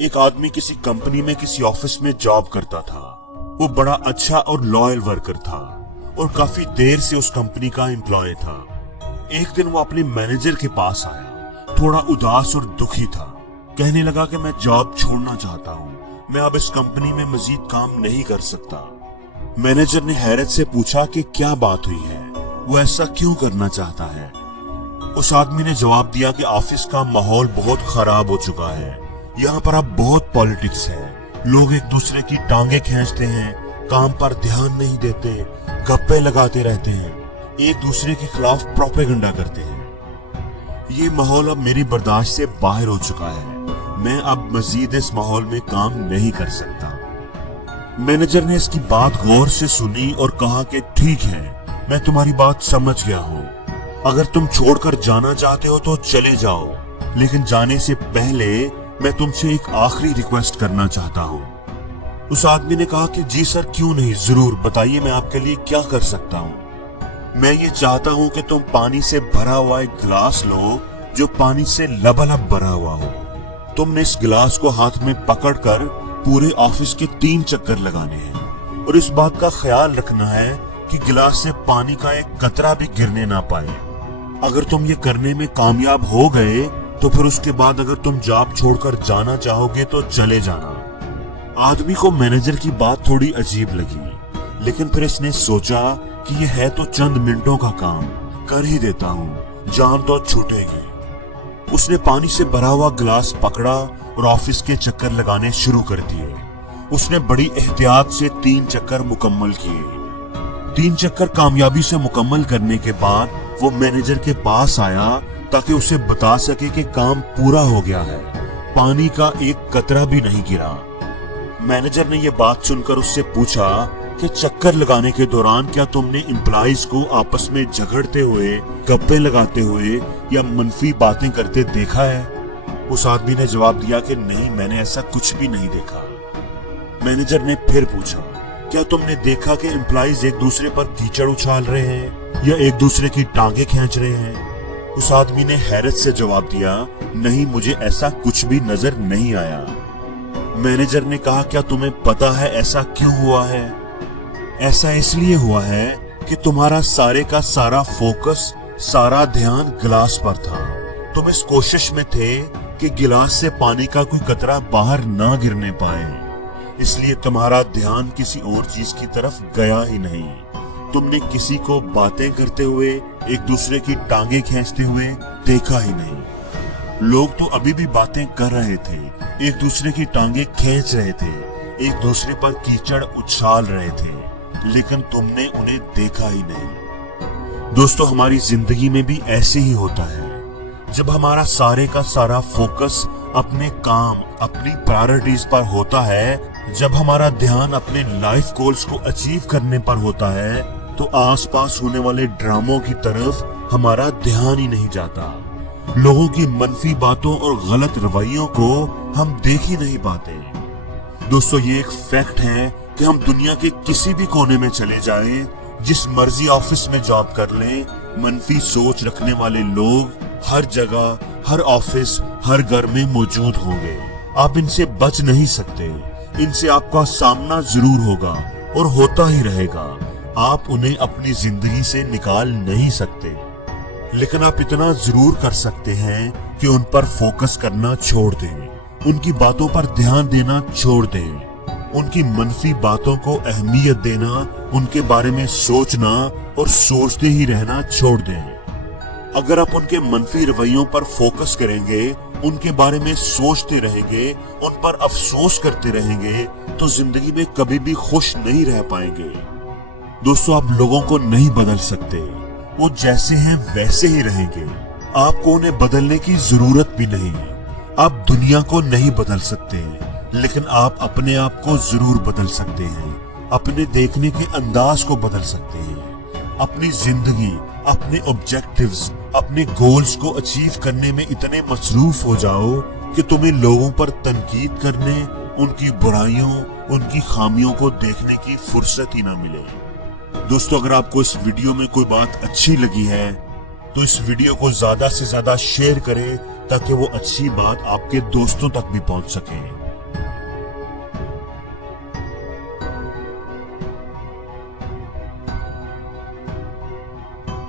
एक आदमी किसी कंपनी में किसी ऑफिस में जॉब करता था। वो बड़ा अच्छा और लॉयल वर्कर था और काफी देर से उस कंपनी का एम्प्लॉय था। एक दिन वो अपने मैनेजर के पास आया, थोड़ा उदास और दुखी था। कहने लगा कि मैं जॉब छोड़ना चाहता हूँ, मैं अब इस कंपनी में मजीद काम नहीं कर सकता। मैनेजर ने हैरत से पूछा कि क्या बात हुई है, वो ऐसा क्यों करना चाहता है। उस आदमी ने जवाब दिया कि ऑफिस का माहौल बहुत खराब हो चुका है, यहाँ पर अब बहुत पॉलिटिक्स है, लोग एक दूसरे की टांगे खींचते हैं, काम पर ध्यान नहीं देते, गप्पे लगाते रहते हैं, एक दूसरे के खिलाफ प्रोपेगेंडा करते हैं। ये माहौल अब मेरी बर्दाश्त से बाहर हो चुका है, मैं अब मजीद इस माहौल में काम नहीं कर सकता। मैनेजर ने इसकी बात गौर से सुनी और कहा कि ठीक है, मैं तुम्हारी बात समझ गया हूँ, अगर तुम छोड़कर जाना चाहते हो तो चले जाओ, लेकिन जाने से पहले मैं तुमसे एक आखिरी रिक्वेस्ट करना चाहता हूँ। उस आदमी ने कहा कि जी सर, क्यों नहीं, जरूर बताइए, मैं आपके लिए क्या कर सकता हूँ। मैं ये चाहता हूँ कि तुम पानी से भरा हुआ एक गिलास लो जो पानी से लबालब भरा हुआ हो। तुमने इस गिलास को हाथ में पकड़कर पूरे ऑफिस के 3 चक्कर लगाने हैं और इस बात का ख्याल रखना है कि गिलास से पानी का एक कतरा भी गिरने ना पाए। अगर तुम ये करने में कामयाब हो गए तो फिर उसके बाद अगर तुम जॉब छोड़कर जाना चाहोगे तो चले जाना। आदमी को मैनेजर की बात थोड़ी अजीब लगी, लेकिन फिर इसने सोचा कि यह है तो चंद मिनटों का काम, कर ही देता हूँ, जान तो छूटेगी। उसने पानी से भरा हुआ गिलास पकड़ा और ऑफिस के चक्कर लगाने शुरू कर दिए। उसने बड़ी एहतियात से 3 चक्कर मुकम्मल किए। 3 चक्कर कामयाबी से मुकम्मल करने के बाद वो मैनेजर के पास आया ताकि उसे बता सके कि काम पूरा हो गया है, पानी का एक कतरा भी नहीं गिरा। मैनेजर ने यह बात सुनकर उससे पूछा कि चक्कर लगाने के दौरान क्या तुमने एम्प्लॉइज को आपस में झगड़ते हुए, गप्पे लगाते हुए या मनफी बातें करते देखा है? उस आदमी ने जवाब दिया कि नहीं, मैंने ऐसा कुछ भी नहीं देखा। मैनेजर ने फिर पूछा, क्या तुमने देखा कि एम्प्लॉइज एक दूसरे पर कीचड़ उछाल रहे हैं या एक दूसरे की टांगे खींच रहे हैं? उस आदमी ने हैरत से जवाब दिया, नहीं, मुझे ऐसा कुछ भी नजर नहीं आया। मैनेजर ने कहा, क्या तुम्हें पता है ऐसा क्यों हुआ है? ऐसा इसलिए हुआ है कि तुम्हारा सारे का सारा फोकस, सारा ध्यान गिलास पर था। तुम इस कोशिश में थे कि गिलास से पानी का कोई कतरा बाहर ना गिरने पाए, इसलिए तुम्हारा ध्यान किसी और चीज की तरफ गया ही नहीं। तुमने किसी को बातें करते हुए, एक दूसरे की टांगे खींचते हुए देखा ही नहीं। लोग तो अभी भी बातें कर रहे थे, एक दूसरे की टांगे खींच रहे थे, एक दूसरे पर कीचड़ उछाल रहे थे, लेकिन तुमने उन्हें देखा ही नहीं। दोस्तों, हमारी जिंदगी में भी ऐसे ही होता है। जब हमारा सारे का सारा फोकस अपने काम, अपनी प्रायोरिटीज पर होता है, जब हमारा ध्यान अपने लाइफ गोल्स को अचीव करने पर होता है, तो आसपास होने वाले ड्रामों की तरफ हमारा ध्यान ही नहीं जाता। लोगों की मनफी बातों और गलत रवैयों को हम देख ही नहीं पाते। दोस्तों, ये एक फैक्ट है कि हम दुनिया के किसी भी कोने में चले जाएं, जिस मर्जी ऑफिस में जॉब कर लें, मनफी सोच रखने वाले लोग हर जगह, हर ऑफिस, हर घर में मौजूद होंगे। आप इनसे बच नहीं सकते, इनसे आपका सामना जरूर होगा और होता ही रहेगा। आप उन्हें अपनी जिंदगी से निकाल नहीं सकते, लेकिन आप इतना जरूर कर सकते हैं कि उन पर फोकस करना छोड़ दें, उनकी बातों पर ध्यान देना छोड़ दें, उनकी मनफी बातों को अहमियत देना, उनके बारे में सोचना और सोचते ही रहना छोड़ दें। अगर आप उनके मनफी रवैयों पर फोकस करेंगे, उनके बारे में सोचते रहेंगे, उन पर अफसोस करते रहेंगे, तो जिंदगी में कभी भी खुश नहीं रह पाएंगे। दोस्तों, आप लोगों को नहीं बदल सकते, वो जैसे हैं वैसे ही रहेंगे। आपको उन्हें बदलने की जरूरत भी नहीं। आप दुनिया को नहीं बदल सकते, लेकिन आप अपने आप को जरूर बदल सकते हैं। अपने देखने के अंदाज को बदल सकते हैं। अपनी जिंदगी, अपने ऑब्जेक्टिव्स, अपने गोल्स को अचीव करने में इतने मसरूफ हो जाओ कि तुम्हें लोगों पर तनकीद करने, उनकी बुराइयों, उनकी खामियों को देखने की फुर्सत ही ना मिले। दोस्तों, अगर आपको इस वीडियो में कोई बात अच्छी लगी है तो इस वीडियो को ज्यादा से ज्यादा शेयर करें ताकि वो अच्छी बात आपके दोस्तों तक भी पहुंच सके।